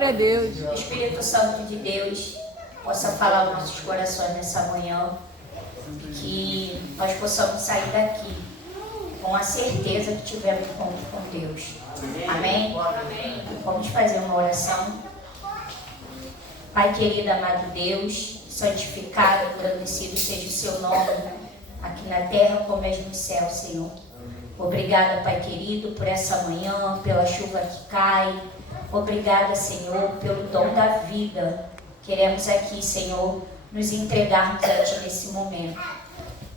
Glória a Deus. O Espírito Santo de Deus possa falar aos nossos corações nessa manhã, que nós possamos sair daqui com a certeza que tivemos encontro com Deus. Amém? Vamos fazer uma oração. Pai querido, amado Deus, santificado, engrandecido seja o seu nome, aqui na terra como é no céu, Senhor. Obrigada, Pai querido, por essa manhã, pela chuva que cai. Obrigada, Senhor, pelo dom da vida. Queremos aqui, Senhor, nos entregarmos a Ti nesse momento.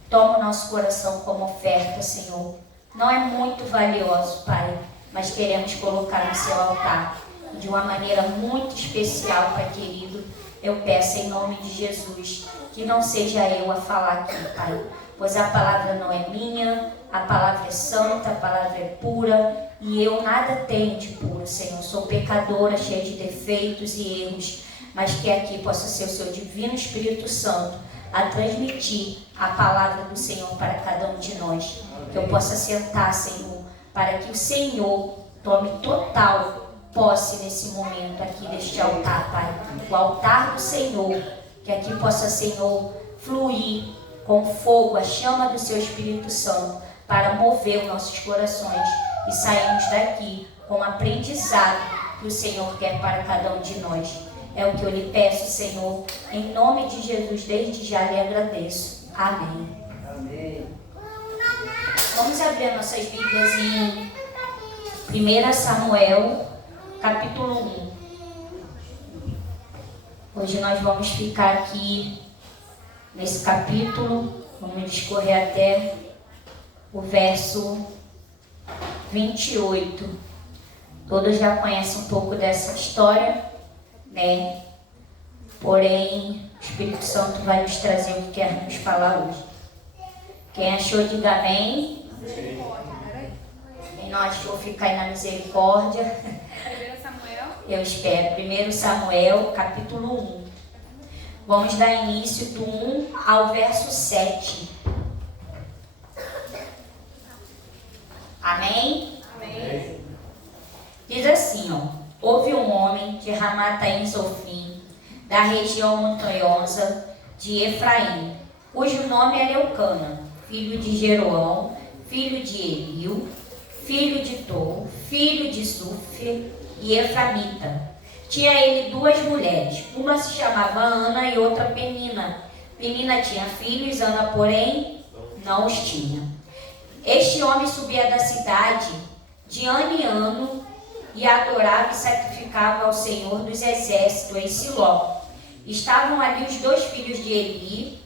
Toma o nosso coração como oferta, Senhor. Não é muito valioso, Pai, mas queremos colocar no seu altar. De uma maneira muito especial, Pai querido, eu peço em nome de Jesus, que não seja eu a falar aqui, Pai, pois a palavra não é minha, a palavra é santa, a palavra é pura, e eu nada tenho de puro, Senhor. Sou pecadora, cheia de defeitos e erros, mas que aqui possa ser o seu divino Espírito Santo a transmitir a palavra do Senhor para cada um de nós. Que eu possa sentar, Senhor, para que o Senhor tome total posse nesse momento aqui deste altar, Pai. O altar do Senhor, que aqui possa, Senhor, fluir com fogo, a chama do seu Espírito Santo, para mover os nossos corações e sairmos daqui com o aprendizado que o Senhor quer para cada um de nós. É o que eu lhe peço, Senhor, em nome de Jesus, desde já lhe agradeço. Amém. Amém. Vamos abrir nossas Bíblias em 1 Samuel, capítulo 1. Hoje nós vamos ficar aqui nesse capítulo, vamos discorrer até o verso 28. Todos já conhecem um pouco dessa história, né? Porém, o Espírito Santo vai nos trazer o que quer nos falar hoje. Quem achou, diga amém. Quem não achou, fica aí na misericórdia. 1 Samuel. Eu espero. 1 Samuel, capítulo 1. Vamos dar início do 1 ao verso 7. Amém? Amém. Diz assim, houve um homem de Ramataim Zofim, da região montanhosa de Efraim, cujo nome era Eucana, filho de Jeroão, filho de Eliu, filho de Tor, filho de Suf e Eframita. Tinha ele duas mulheres, uma se chamava Ana e outra Penina. Penina tinha filhos, Ana, porém, não os tinha. Este homem subia da cidade de ano em ano e adorava e sacrificava ao Senhor dos exércitos em Siló. Estavam ali os dois filhos de Eli,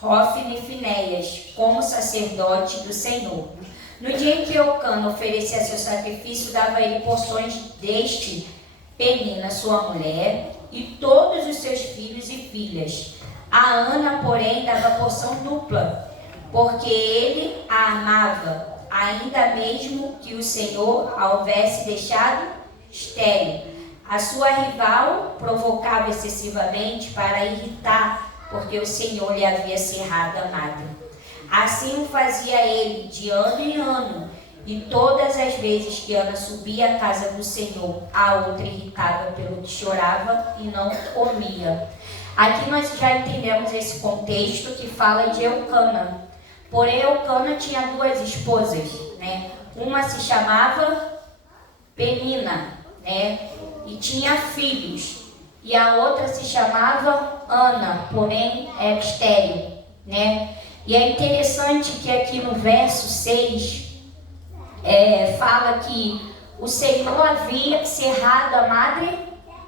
Hofni e Finéias, como sacerdote do Senhor. No dia em que Eucana oferecia seu sacrifício, dava ele porções deste Penina, sua mulher, e todos os seus filhos e filhas. A Ana, porém, dava porção dupla, porque ele a amava, ainda mesmo que o Senhor a houvesse deixado estéril. A sua rival provocava excessivamente para irritar, porque o Senhor lhe havia cerrado a madre. Assim o fazia ele de ano em ano, e todas as vezes que Ana subia à casa do Senhor, a outra irritava pelo que chorava e não comia. Aqui nós já entendemos esse contexto que fala de Eucana. Porém, Eucana tinha duas esposas, né? Uma se chamava Penina, né? E tinha filhos. E a outra se chamava Ana, porém era estéril, né? E é interessante que aqui no verso 6 fala que o Senhor havia cerrado a madre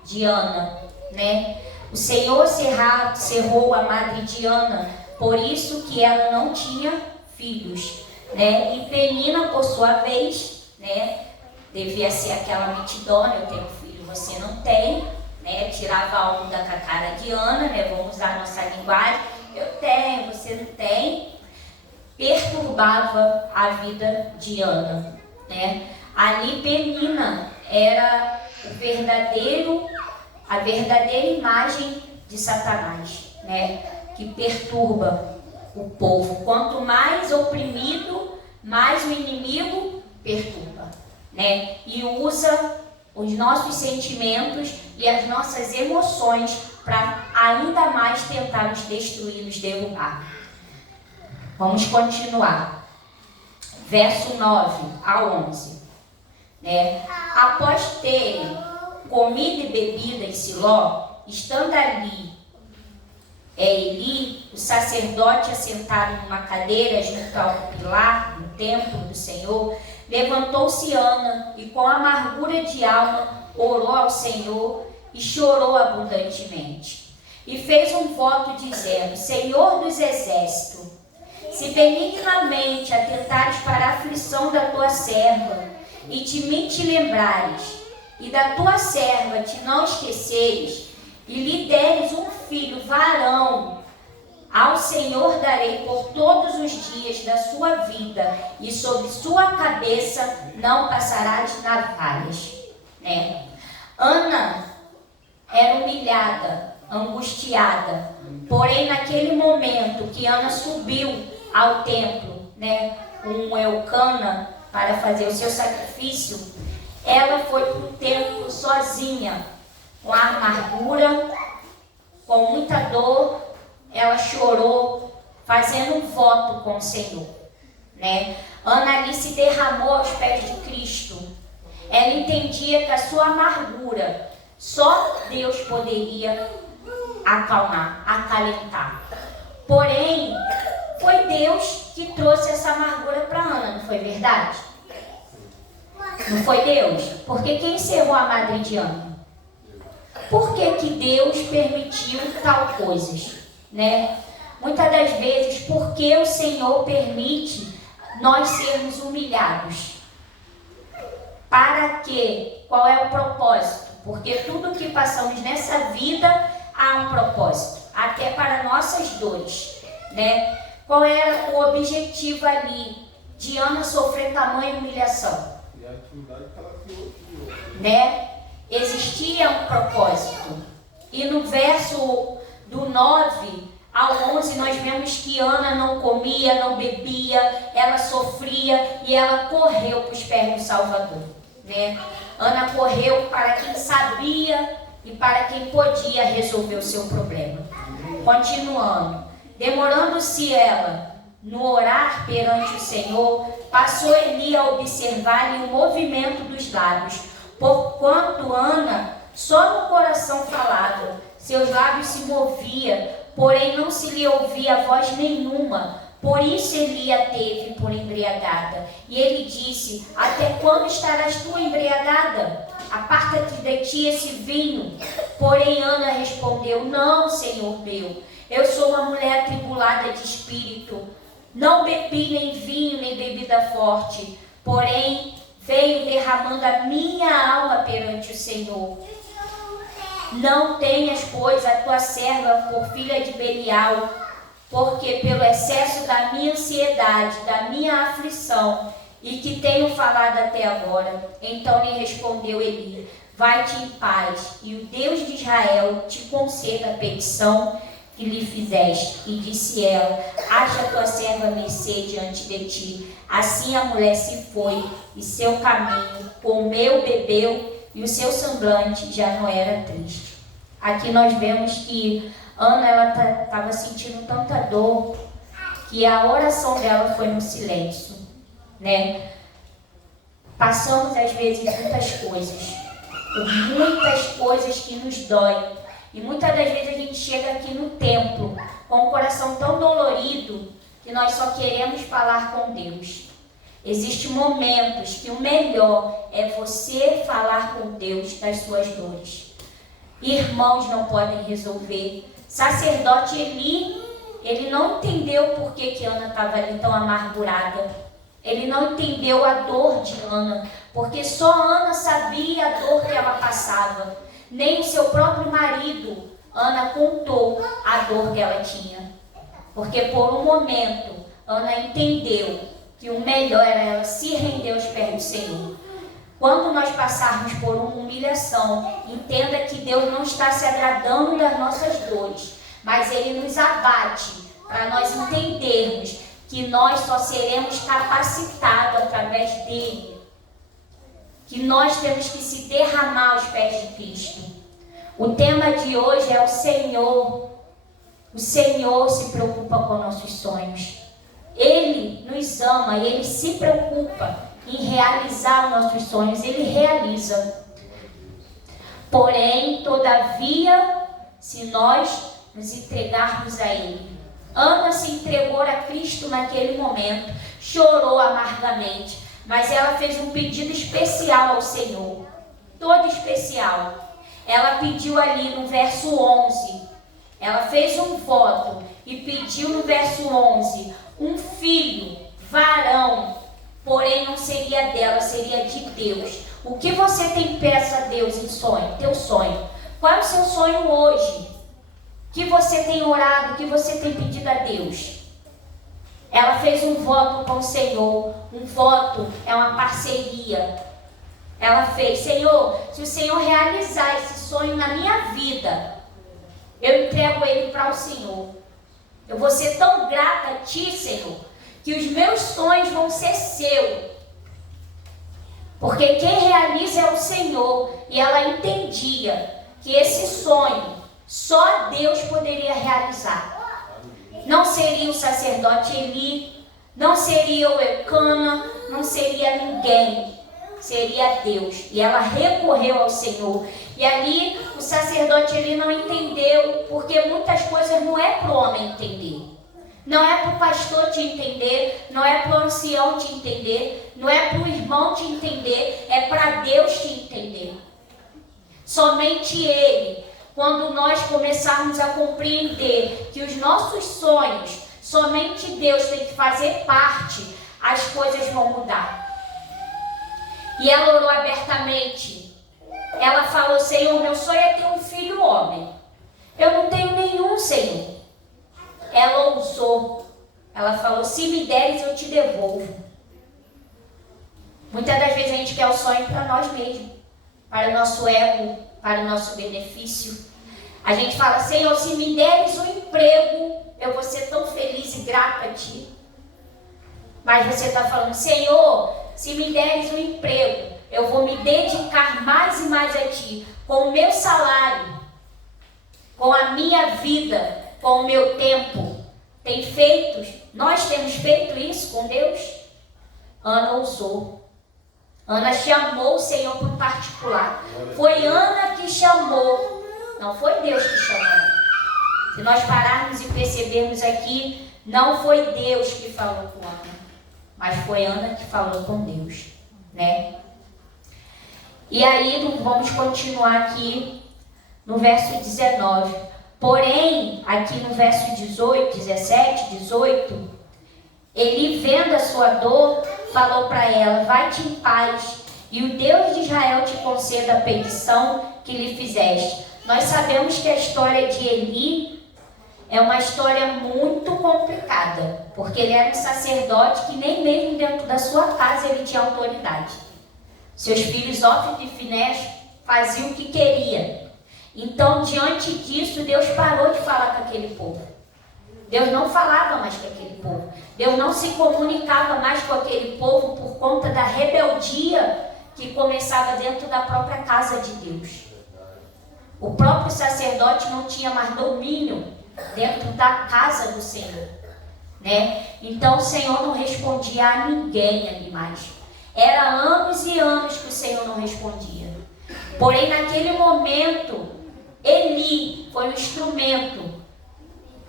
de Ana, né? O Senhor cerrou a madre de Ana, por isso que ela não tinha filhos, né? E Penina, por sua vez, né, devia ser aquela mitidona, eu tenho filho, você não tem, né? Tirava a onda com a cara de Ana, né? Vamos usar a nossa linguagem, eu tenho, você não tem. Perturbava a vida de Ana, né? Ali Penina era a verdadeira imagem de Satanás, né? Que perturba o povo. Quanto mais oprimido, mais o inimigo perturba, né? E usa os nossos sentimentos e as nossas emoções para ainda mais tentar nos destruir, nos derrubar. Vamos continuar. Verso 9 a 11. Após terem comido e bebido em Siló, estando ali Eli, o sacerdote, assentado numa cadeira junto ao pilar no templo do Senhor, levantou-se Ana e com amargura de alma orou ao Senhor e chorou abundantemente. E fez um voto dizendo: Senhor dos exércitos, se benignamente atentares para a aflição da tua serva, e de mim te lembrares, e da tua serva te não esqueceres, e lhe deres um filho varão, ao Senhor darei por todos os dias da sua vida, e sobre sua cabeça não passarás navalhas. Ana era humilhada, angustiada, porém naquele momento que Ana subiu ao templo, com Eucana, para fazer o seu sacrifício, ela foi para o templo sozinha, com a amargura, com muita dor, ela chorou, fazendo um voto com o Senhor. Ana ali se derramou aos pés de Cristo. Ela entendia que a sua amargura, só Deus poderia acalmar, acalentar. Porém, foi Deus que trouxe essa amargura para Ana, não foi verdade? Não foi Deus? Porque quem encerrou a madre de Ana? Por que Deus permitiu tal coisas? Muitas das vezes, porque o Senhor permite nós sermos humilhados? Para quê? Qual é o propósito? Porque tudo que passamos nessa vida há um propósito, até para nossas dores, Qual era o objetivo ali de Ana sofrer tamanha humilhação? E a atividade que ela criou. Existia um propósito. E no verso do 9 ao 11 nós vemos que Ana não comia, não bebia, ela sofria e ela correu para os pés do Salvador. Ana correu para quem sabia e para quem podia resolver o seu problema. Continuando. Demorando-se ela no orar perante o Senhor, passou Eli a observar-lhe o movimento dos lábios, porquanto Ana só no coração falava, seus lábios se moviam, porém não se lhe ouvia voz nenhuma. Por isso Eli a teve por embriagada. E ele disse: até quando estarás tu embriagada? Aparta-te de ti esse vinho. Porém Ana respondeu: não, Senhor meu, eu sou uma mulher atribulada de espírito. Não bebi nem vinho, nem bebida forte. Porém veio derramando a minha alma perante o Senhor. Não tenhas, pois, a tua serva por filha de Belial, porque pelo excesso da minha ansiedade, da minha aflição, e que tenho falado até agora. Então lhe respondeu Eli: vai-te em paz, e o Deus de Israel te conceda a petição que lhe fizeste. E disse ela: acha a tua serva mercê diante de ti. Assim a mulher se foi, e seu caminho comeu, bebeu, e o seu semblante já não era triste. Aqui nós vemos que Ana, ela estava sentindo tanta dor, que a oração dela foi no silêncio, Passamos às vezes muitas coisas que nos doem. E muitas das vezes a gente chega aqui no templo com o coração tão dolorido que nós só queremos falar com Deus. Existem momentos que o melhor é você falar com Deus das suas dores. Irmãos não podem resolver. Sacerdote Eli, ele não entendeu por que Ana estava ali tão amargurada. Ele não entendeu a dor de Ana, porque só Ana sabia a dor que ela passava. Nem o seu próprio marido, Ana, contou a dor que ela tinha. Porque por um momento, Ana entendeu que o melhor era ela se render aos pés do Senhor. Quando nós passarmos por uma humilhação, entenda que Deus não está se agradando das nossas dores, mas Ele nos abate para nós entendermos que nós só seremos capacitados através dEle. que nós temos que se derramar aos pés de Cristo. O tema de hoje é o Senhor. O Senhor se preocupa com nossos sonhos. Ele nos ama e Ele se preocupa em realizar os nossos sonhos. Ele realiza. Porém, todavia, se nós nos entregarmos a Ele. Ana se entregou a Cristo naquele momento, chorou amargamente, mas ela fez um pedido especial ao Senhor, todo especial. Ela pediu ali no verso 11, ela fez um voto e pediu no verso 11, um filho, varão, porém não seria dela, seria de Deus. O que você tem peço a Deus em sonho? Teu sonho. Qual é o seu sonho hoje? O que você tem orado? O que você tem pedido a Deus? Ela fez um voto com o Senhor. Um voto é uma parceria. Ela fez: Senhor, se o Senhor realizar esse sonho na minha vida, eu entrego ele para o Senhor. Eu vou ser tão grata a Ti, Senhor, que os meus sonhos vão ser seus. Porque quem realiza é o Senhor. E ela entendia que esse sonho só Deus poderia realizar. Não seria o sacerdote Eli, não seria o Eucana, não seria ninguém. Seria Deus. E ela recorreu ao Senhor. E ali o sacerdote Eli não entendeu, porque muitas coisas não é para o homem entender. Não é para o pastor te entender, não é para o ancião te entender, não é para o irmão te entender, é para Deus te entender. Somente Ele, quando nós começarmos a compreender que os nossos sonhos, somente Deus tem que fazer parte, as coisas vão mudar. E ela orou abertamente. Ela falou: Senhor, meu sonho é ter um filho homem. Eu não tenho nenhum, Senhor. Ela ousou. Ela falou: se me deres, eu te devolvo. Muitas das vezes a gente quer o sonho para nós mesmos, para o nosso ego, para o nosso benefício. A gente fala: Senhor, se me deres um emprego, eu vou ser tão feliz e grata a Ti. Mas você está falando: Senhor, se me deres um emprego, eu vou me dedicar mais e mais a Ti, com o meu salário, com a minha vida, com o meu tempo. Nós temos feito isso com Deus? Ana ousou. Ana chamou o Senhor para o particular. Foi Ana que chamou, não foi Deus que chamou. Se nós pararmos e percebermos aqui, não foi Deus que falou com Ana, mas foi Ana que falou com Deus, né? E aí vamos continuar aqui no verso 19. Porém, aqui no verso 18, 17, 18, Eli, vendo a sua dor, falou para ela: vai-te em paz, e o Deus de Israel te conceda a petição que lhe fizeste. Nós sabemos que a história de Eli é uma história muito complicada, porque ele era um sacerdote que nem mesmo dentro da sua casa ele tinha autoridade. Seus filhos Ofni e Finéias faziam o que queria. Então, diante disso, Deus parou de falar com aquele povo. Deus não falava mais com aquele povo. Deus não se comunicava mais com aquele povo por conta da rebeldia que começava dentro da própria casa de Deus. O próprio sacerdote não tinha mais domínio dentro da casa do Senhor, né? Então o Senhor não respondia a ninguém ali mais. Era anos e anos que o Senhor não respondia. Porém, naquele momento, Eli foi um instrumento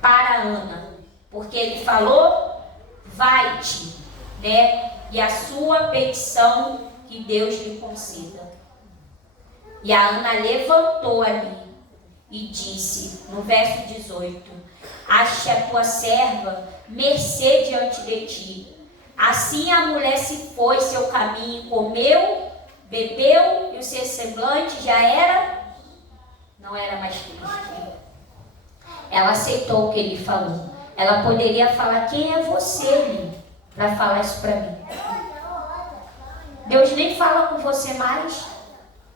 para Ana, porque ele falou: vai-te, né? E a sua petição que Deus lhe conceda. E a Ana levantou ali e disse, no verso 18: ache a tua serva mercê diante de ti. Assim a mulher se foi seu caminho, comeu, bebeu, e o seu semblante já não era mais triste. Ela aceitou o que ele falou. Ela poderia falar: quem é você, para falar isso para mim? Deus nem fala com você mais.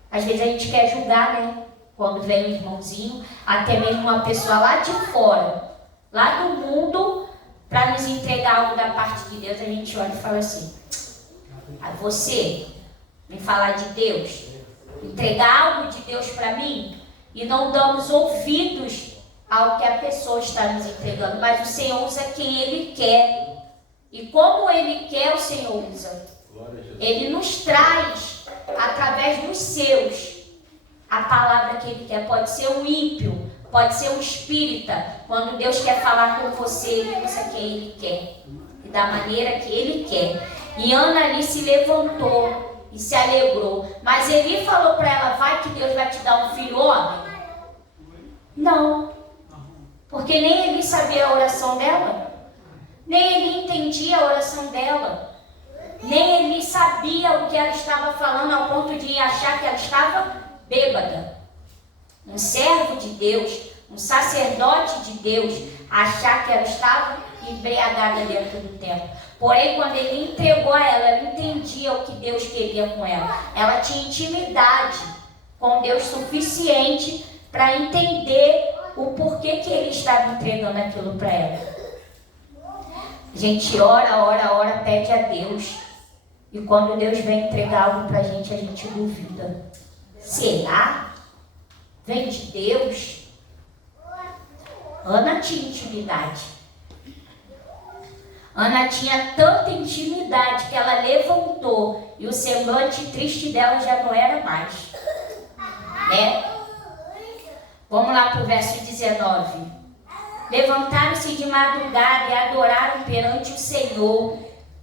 Às vezes a gente quer julgar, né? Quando vem um irmãozinho, até mesmo uma pessoa lá de fora, lá do mundo, para nos entregar algo da parte de Deus, a gente olha e fala assim: você em falar de Deus, entregar algo de Deus para mim, e não damos ouvidos ao que a pessoa está nos entregando, mas o Senhor usa quem Ele quer, e como Ele quer, o Senhor usa. Ele nos traz, através dos seus, a palavra que Ele quer. Pode ser um ímpio, pode ser um espírita. Quando Deus quer falar com você, Ele usa quem Ele quer, e da maneira que Ele quer. E Ana ali se levantou e se alegrou. Mas Eli falou para ela: vai que Deus vai te dar um filho homem? Não, porque nem Eli sabia a oração dela, nem Eli entendia a oração dela, nem Eli sabia o que ela estava falando, ao ponto de achar que ela estava bêbada. Um servo de Deus, um sacerdote de Deus, achar que ela estava embriagada dentro do templo. Porém, quando ele entregou a ela, ela entendia o que Deus queria com ela. Ela tinha intimidade com Deus suficiente para entender o porquê que Ele estava entregando aquilo para ela. A gente ora, pede a Deus. E quando Deus vem entregar algo para a gente duvida. Será? Vem de Deus? Ana tinha intimidade. Ana tinha tanta intimidade que ela levantou e o semblante triste dela já não era mais. Né? Vamos lá para o verso 19. Levantaram-se de madrugada e adoraram perante o Senhor,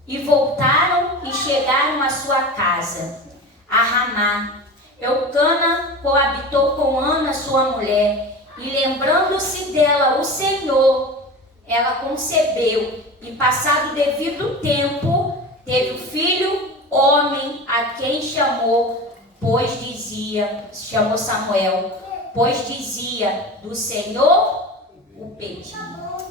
e voltaram e chegaram à sua casa, a Ramá. Eucana coabitou com Ana, sua mulher, e lembrando-se dela o Senhor, ela concebeu, e passado o devido tempo, teve um filho homem, a quem chamou Samuel, pois dizia: do Senhor o pedi.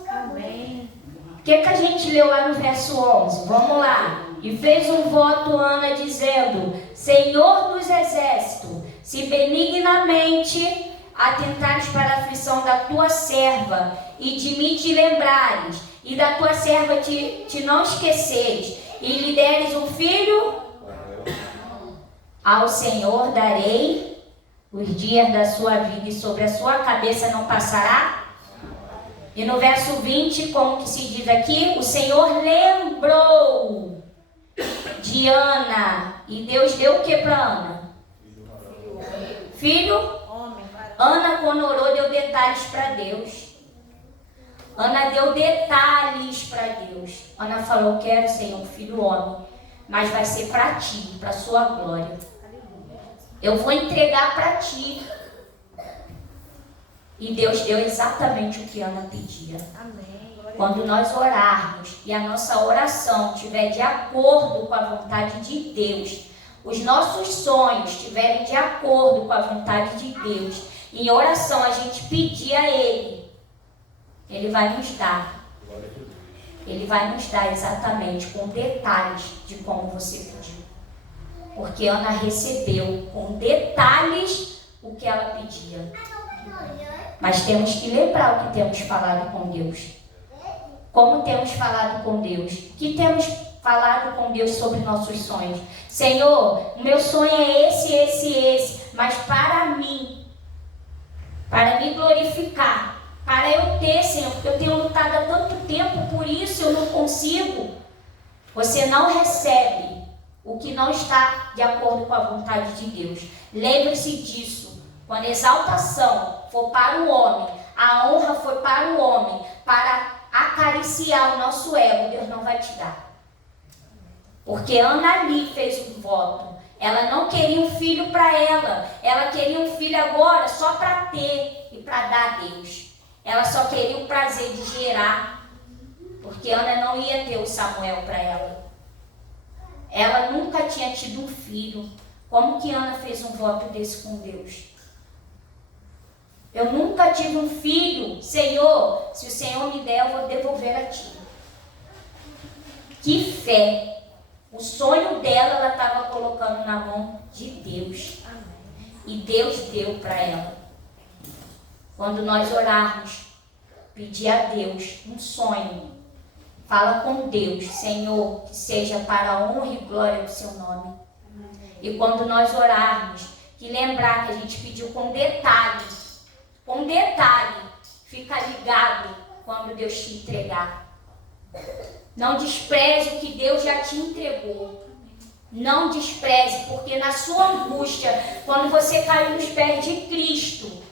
Amém. O que a gente leu lá no verso 11? Vamos lá. E fez um voto Ana, dizendo: Senhor dos exércitos, se benignamente atentares para a aflição da tua serva, e de mim te lembrares, e da tua serva te não esqueceres, e lhe deres um filho, ao Senhor darei os dias da sua vida, e sobre a sua cabeça não passará. E no verso 20, como que se diz aqui? O Senhor lembrou de Ana, e Deus deu o que para Ana? Filho? Ana, quando orou, deu detalhes para Deus. Ana deu detalhes para Deus. Ana falou: quero, Senhor, um filho homem, mas vai ser para ti, para a sua glória. Eu vou entregar para ti. E Deus deu exatamente o que Ana pedia. Amém. Quando nós orarmos e a nossa oração estiver de acordo com a vontade de Deus, os nossos sonhos estiverem de acordo com a vontade de Deus, em oração a gente pedir a Ele, Ele vai nos dar. Ele vai nos dar exatamente com detalhes de como você pediu. Porque Ana recebeu com detalhes o que ela pedia. Mas temos que lembrar o que temos falado com Deus. Como temos falado com Deus? Que temos falado com Deus sobre nossos sonhos. Senhor, o meu sonho é esse, mas para mim, para me glorificar, para eu ter, Senhor, porque eu tenho lutado há tanto tempo por isso, eu não consigo. Você não recebe o que não está de acordo com a vontade de Deus. Lembre-se disso. Quando a exaltação for para o homem, a honra for para o homem, para acariciar o nosso ego, Deus não vai te dar. Porque Ana ali fez um voto. Ela não queria um filho para ela. Ela queria um filho agora só para ter e para dar a Deus. Ela só queria o prazer de gerar. Porque Ana não ia ter o Samuel para ela. Ela nunca tinha tido um filho. Como que Ana fez um voto desse com Deus? Eu nunca tive um filho. Senhor, se o Senhor me der, eu vou devolver a ti. Que fé! O sonho dela, ela estava colocando na mão de Deus. E Deus deu para ela. Quando nós orarmos, pedir a Deus um sonho, fala com Deus: Senhor, que seja para a honra e glória do seu nome. E quando nós orarmos, que lembrar que a gente pediu com detalhe, fica ligado quando Deus te entregar. Não despreze o que Deus já te entregou. Não despreze, porque na sua angústia, quando você caiu nos pés de Cristo,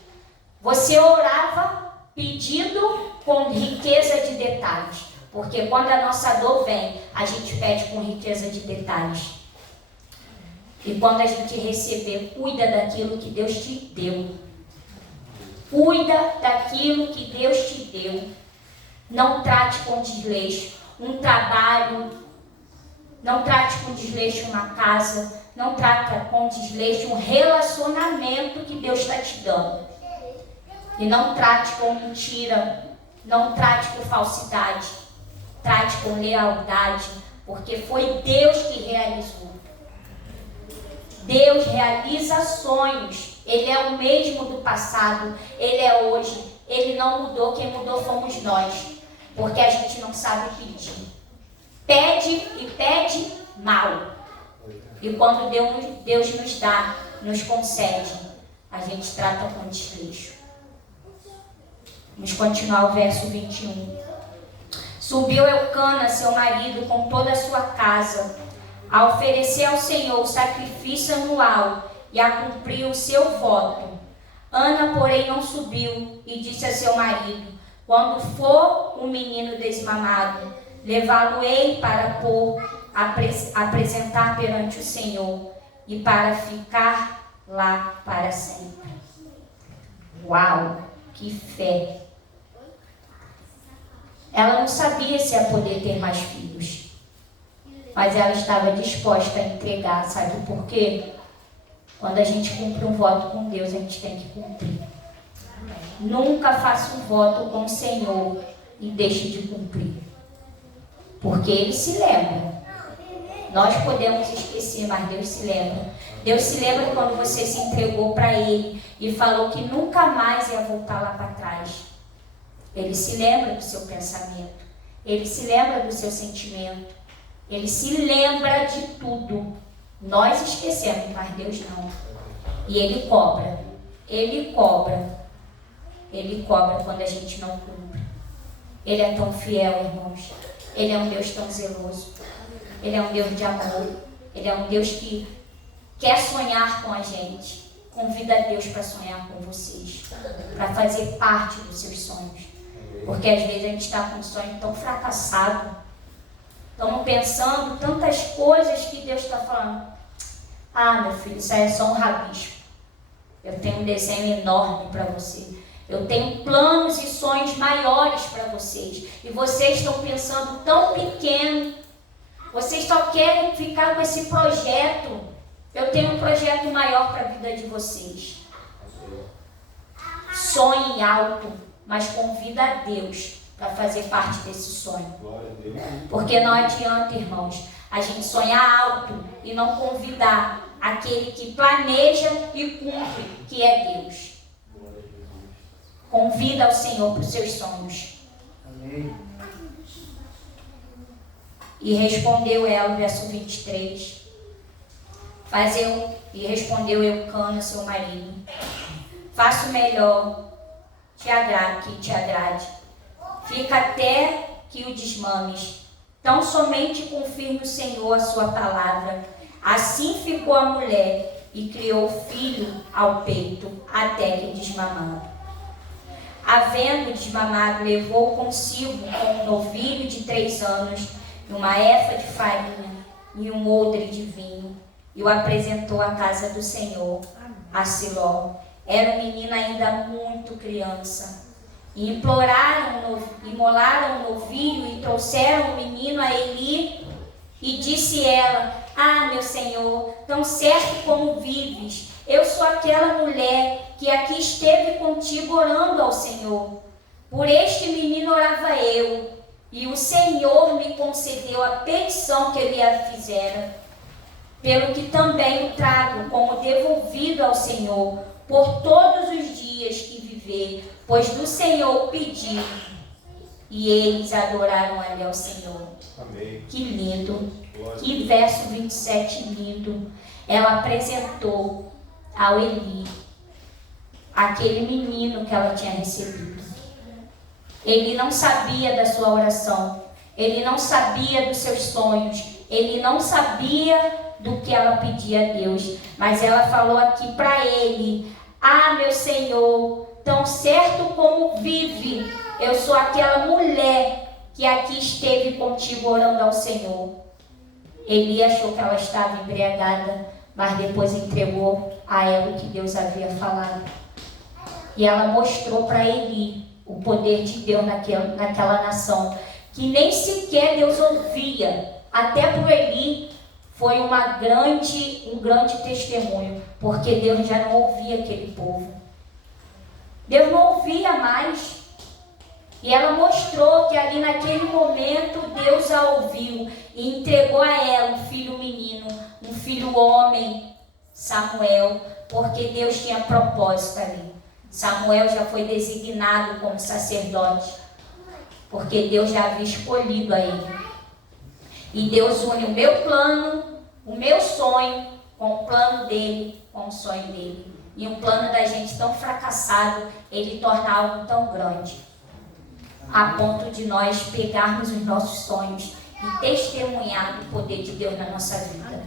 você orava pedindo com riqueza de detalhes. Porque quando a nossa dor vem, a gente pede com riqueza de detalhes. E quando a gente receber, cuida daquilo que Deus te deu. Cuida daquilo que Deus te deu. Não trate com desleixo um trabalho, não trate com desleixo uma casa, não trate com desleixo um relacionamento que Deus está te dando. E não trate com mentira, não trate com falsidade, trate com lealdade, porque foi Deus que realizou. Deus realiza sonhos. Ele é o mesmo do passado, Ele é hoje, Ele não mudou, quem mudou fomos nós, porque a gente não sabe pedir. Pede e pede mal. E quando Deus nos dá, nos concede, a gente trata com desleixo. Vamos continuar o verso 21. Subiu Eucana, seu marido, com toda a sua casa, a oferecer ao Senhor o sacrifício anual e a cumprir o seu voto. Ana, porém, não subiu e disse a seu marido: quando for o menino desmamado, levá-lo-ei para apresentar perante o Senhor e para ficar lá para sempre. Uau, que fé! Ela não sabia se ia poder ter mais filhos, mas ela estava disposta a entregar. Sabe por quê? Quando a gente cumpre um voto com Deus, a gente tem que cumprir. Nunca faça um voto com o Senhor e deixe de cumprir, porque Ele se lembra. Nós podemos esquecer, mas Deus se lembra. Deus se lembra quando você se entregou para Ele e falou que nunca mais ia voltar lá para trás. Ele se lembra do seu pensamento, Ele se lembra do seu sentimento, Ele se lembra de tudo. Nós esquecemos, mas Deus não. E Ele cobra, Ele cobra quando a gente não cumpre. Ele é tão fiel, irmãos. Ele é um Deus tão zeloso. Ele é um Deus de amor. Ele é um Deus que quer sonhar com a gente. Convida Deus para sonhar com vocês, para fazer parte dos seus sonhos. Porque às vezes a gente está com um sonho tão fracassado. Estamos pensando tantas coisas que Deus está falando. Ah, meu filho, isso aí é só um rabisco. Eu tenho um desenho enorme para você. Eu tenho planos e sonhos maiores para vocês. E vocês estão pensando tão pequeno. Vocês só querem ficar com esse projeto. Eu tenho um projeto maior para a vida de vocês. Sonhe alto, mas convida a Deus para fazer parte desse sonho. Porque não adianta, irmãos, a gente sonhar alto e não convidar aquele que planeja e cumpre, que é Deus. Convida o Senhor para os seus sonhos. Amém. E respondeu ela, verso 23. E respondeu Eucana, seu marido: faço melhor, que te agrade. Fica até que o desmames. Tão somente confirme o Senhor a sua palavra. Assim ficou a mulher e criou filho ao peito, até que desmamado. Havendo desmamado, levou consigo um novilho de 3 anos, e uma efa de farinha, e um odre de vinho, e o apresentou à casa do Senhor, a Siló. Era um menino ainda muito criança. E imolaram o novilho e trouxeram o menino a Eli. E disse ela: ah, meu Senhor, tão certo como vives, eu sou aquela mulher que aqui esteve contigo orando ao Senhor. Por este menino orava eu, e o Senhor me concedeu a petição que ele a fizera. Pelo que também o trago como devolvido ao Senhor, por todos os dias que viver, pois do Senhor pedi. E eles adoraram ali ao Senhor. Amém. Que lindo. Que verso 27 lindo. ela apresentou ao Eli aquele menino que ela tinha recebido. Ele não sabia da sua oração, ele não sabia dos seus sonhos, ele não sabia do que ela pedia a Deus, mas ela falou aqui para ele: ah, meu Senhor, tão certo como vive, eu sou aquela mulher que aqui esteve contigo orando ao Senhor. Eli achou que ela estava embriagada, mas depois entregou a ela o que Deus havia falado. E ela mostrou para Eli o poder de Deus naquela nação, que nem sequer Deus ouvia. Até para Eli foi um grande testemunho, porque Deus já não ouvia aquele povo. Deus não ouvia mais. E ela mostrou que ali naquele momento Deus a ouviu e entregou a ela um filho menino, um filho homem, Samuel, porque Deus tinha propósito ali. Samuel já foi designado como sacerdote, porque Deus já havia escolhido a ele. E Deus une o meu plano, o meu sonho, com o plano dele, com o sonho dele. E um plano da gente tão fracassado, ele torna algo tão grande, a ponto de nós pegarmos os nossos sonhos e testemunhar o poder de Deus na nossa vida.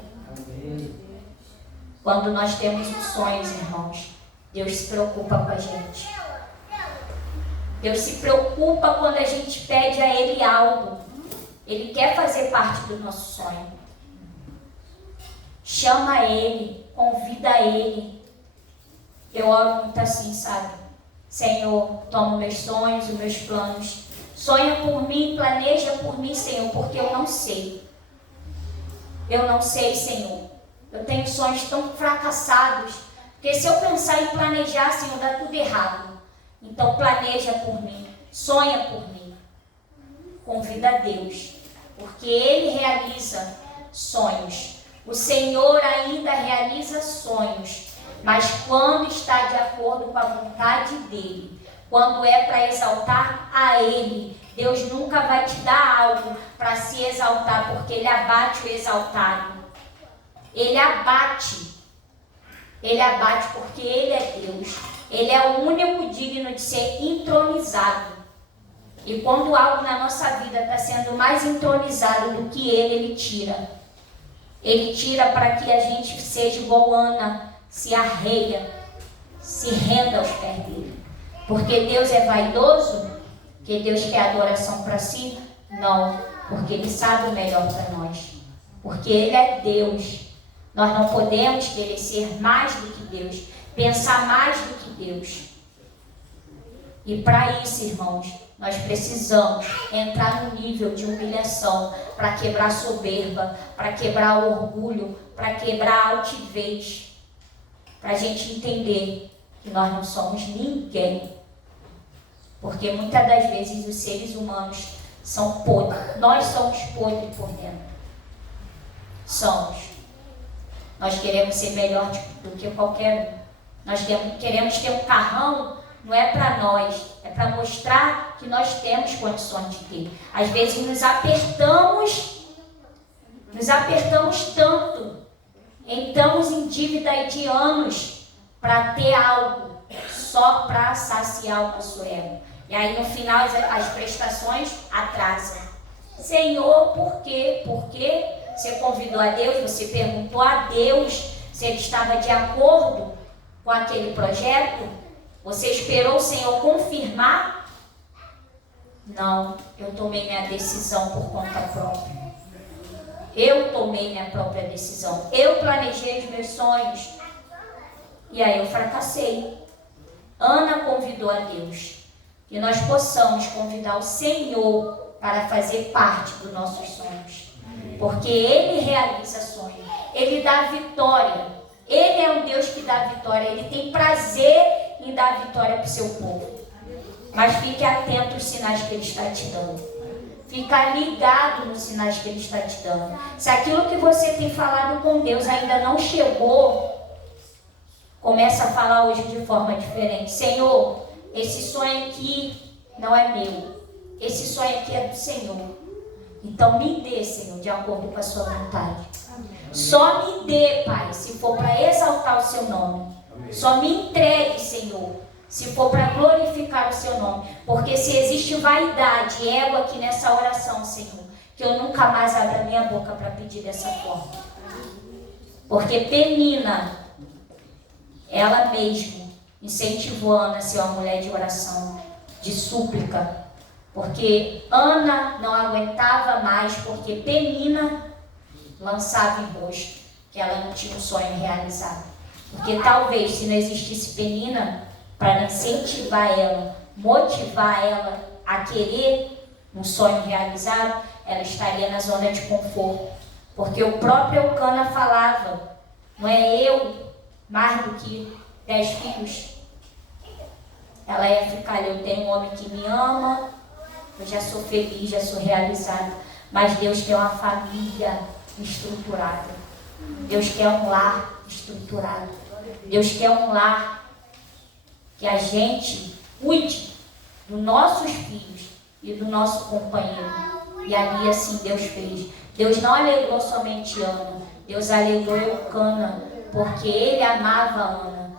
Quando nós temos os sonhos, irmãos, Deus se preocupa com a gente. Deus se preocupa quando a gente pede a Ele algo. Ele quer fazer parte do nosso sonho. Chama Ele, convida Ele. Eu oro muito assim, sabe? Senhor, toma meus sonhos, os meus planos. Sonha por mim, planeja por mim, Senhor, porque eu não sei. Eu não sei, Senhor. Eu tenho sonhos tão fracassados, porque se eu pensar em planejar, Senhor, dá tudo errado. Então planeja por mim, sonha por mim. Convida a Deus, porque Ele realiza sonhos. O Senhor ainda realiza sonhos, mas quando está de acordo com a vontade dEle, quando é para exaltar a Ele, Deus nunca vai te dar algo para se exaltar, porque Ele abate o exaltado. Ele abate porque Ele é Deus. Ele é o único digno de ser entronizado. E quando algo na nossa vida está sendo mais entronizado do que Ele tira. Ele tira para que a gente seja igual Ana, se arreia, se renda aos pés dele. Porque Deus é vaidoso? Que Deus quer adoração para si? Não, porque Ele sabe o melhor para nós. Porque Ele é Deus. Nós não podemos querer ser mais do que Deus, pensar mais do que Deus. E para isso, irmãos, nós precisamos entrar no nível de humilhação para quebrar a soberba, para quebrar o orgulho, para quebrar a altivez, para a gente entender que nós não somos ninguém. Porque muitas das vezes os seres humanos são podres. Nós somos podres por dentro. Somos. Nós queremos ser melhor do que qualquer um. Nós queremos ter um carrão, não é para nós, é para mostrar que nós temos condições de ter. Às vezes nos apertamos tanto, entramos em dívida de anos para ter algo, só para saciar o nosso ego. E aí no final as prestações atrasam. Senhor, por quê? Porque você convidou a Deus, você perguntou a Deus se Ele estava de acordo com aquele projeto? Você esperou o Senhor confirmar? Não, eu tomei minha decisão por conta própria. Eu tomei minha própria decisão. Eu planejei os meus sonhos. E aí eu fracassei. Ana convidou a Deus. Que nós possamos convidar o Senhor para fazer parte dos nossos sonhos. Porque Ele realiza sonhos. Ele dá vitória. Ele é um Deus que dá vitória. Ele tem prazer em dar vitória para o seu povo. Mas fique atento aos sinais que Ele está te dando. Fica ligado nos sinais que Ele está te dando. Se aquilo que você tem falado com Deus ainda não chegou, começa a falar hoje de forma diferente. Senhor, esse sonho aqui não é meu. Esse sonho aqui é do Senhor. Então me dê, Senhor, de acordo com a sua vontade. Só me dê, Pai, se for para exaltar o seu nome. Só me entregue, Senhor, se for para glorificar o seu nome. Porque se existe vaidade e ego aqui nessa oração, Senhor, que eu nunca mais abra minha boca para pedir dessa forma. Porque Penina, ela mesma, incentivou a Ana a ser uma mulher de oração, de súplica. Porque Ana não aguentava mais, porque Penina lançava em rosto que ela não tinha um sonho realizado. Porque talvez se não existisse Penina para incentivar ela, motivar ela a querer um sonho realizado, ela estaria na zona de conforto. Porque o próprio Eucana falava, não é eu mais do que 10 filhos. Ela ia ficar ali, eu tenho um homem que me ama, eu já sou feliz, já sou realizada. Mas Deus quer uma família estruturada. Deus quer um lar estruturado. Deus quer um lar que a gente cuide dos nossos filhos e do nosso companheiro. E ali assim Deus fez. Deus não alegrou somente Ana, Deus alegrou Eucana, porque ele amava Ana.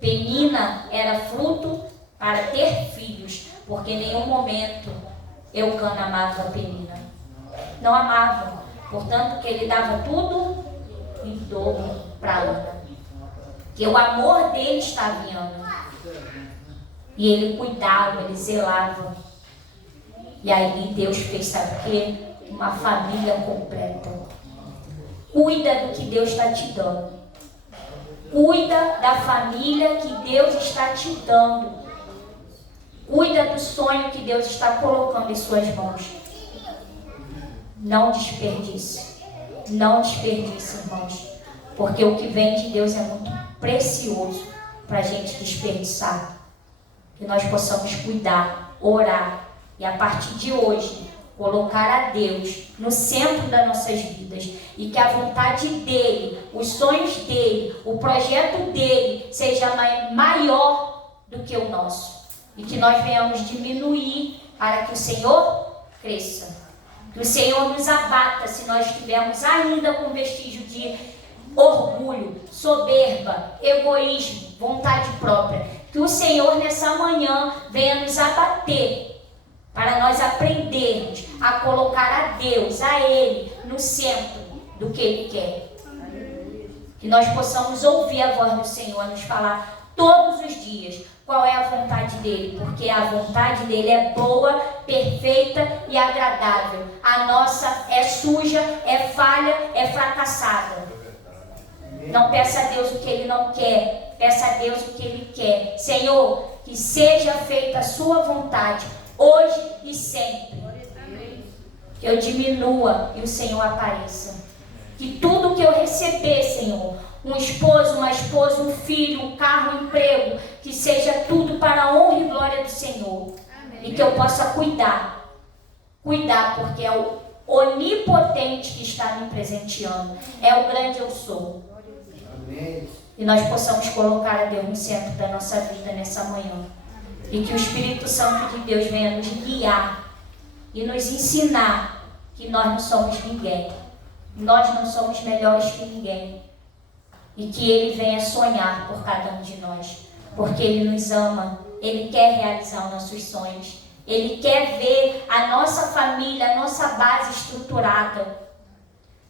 Penina era fruto para ter filhos, porque em nenhum momento Eucana amava Penina. Não amava. Portanto, que ele dava tudo em dobro para Ana. Que o amor dele estava em Ana. E ele cuidava, ele zelava. E aí Deus fez, sabe o quê? Uma família completa. Cuida do que Deus está te dando. Cuida da família que Deus está te dando. Cuida do sonho que Deus está colocando em suas mãos. Não desperdice. Não desperdice, irmãos. Porque o que vem de Deus é muito precioso para a gente desperdiçar. Que nós possamos cuidar, orar. E a partir de hoje, colocar a Deus no centro das nossas vidas. E que a vontade dEle, os sonhos dEle, o projeto dEle seja maior do que o nosso. E que nós venhamos diminuir para que o Senhor cresça. Que o Senhor nos abata se nós estivermos ainda com vestígio de orgulho, soberba, egoísmo, vontade própria. Que o Senhor nessa manhã venha nos abater para nós aprendermos a colocar a Deus, a Ele, no centro do que Ele quer. Que nós possamos ouvir a voz do Senhor nos falar todos os dias qual é a vontade dEle, porque a vontade dEle é boa, perfeita e agradável. A nossa é suja, é falha, é fracassada. Não peça a Deus o que Ele não quer, peça a Deus o que Ele quer. Senhor, que seja feita a sua vontade, hoje e sempre. Que eu diminua e o Senhor apareça. Que tudo que eu receber, Senhor, um esposo, uma esposa, um filho, um carro, um emprego, que seja tudo para a honra e glória do Senhor. Amém. E que eu possa cuidar, porque é o onipotente que está me presenteando. É o grande eu sou. Amém. E nós possamos colocar a Deus no centro da nossa vida nessa manhã. E que o Espírito Santo de Deus venha nos guiar e nos ensinar que nós não somos ninguém. Nós não somos melhores que ninguém. E que Ele venha sonhar por cada um de nós. Porque Ele nos ama. Ele quer realizar os nossos sonhos. Ele quer ver a nossa família, a nossa base estruturada.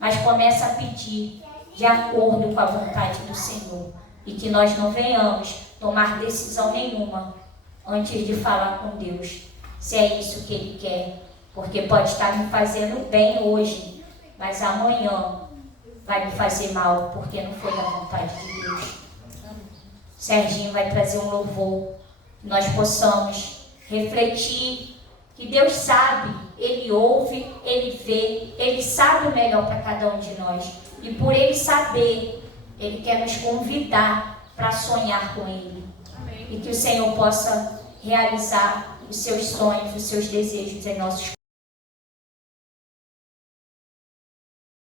Mas começa a pedir de acordo com a vontade do Senhor. E que nós não venhamos tomar decisão nenhuma antes de falar com Deus, se é isso que Ele quer, porque pode estar me fazendo bem hoje, mas amanhã vai me fazer mal, porque não foi da vontade de Deus. Serginho vai trazer um louvor, nós possamos refletir que Deus sabe, Ele ouve, Ele vê, Ele sabe o melhor para cada um de nós, e por Ele saber, Ele quer nos convidar para sonhar com Ele. E que o Senhor possa realizar os seus sonhos, os seus desejos em nossos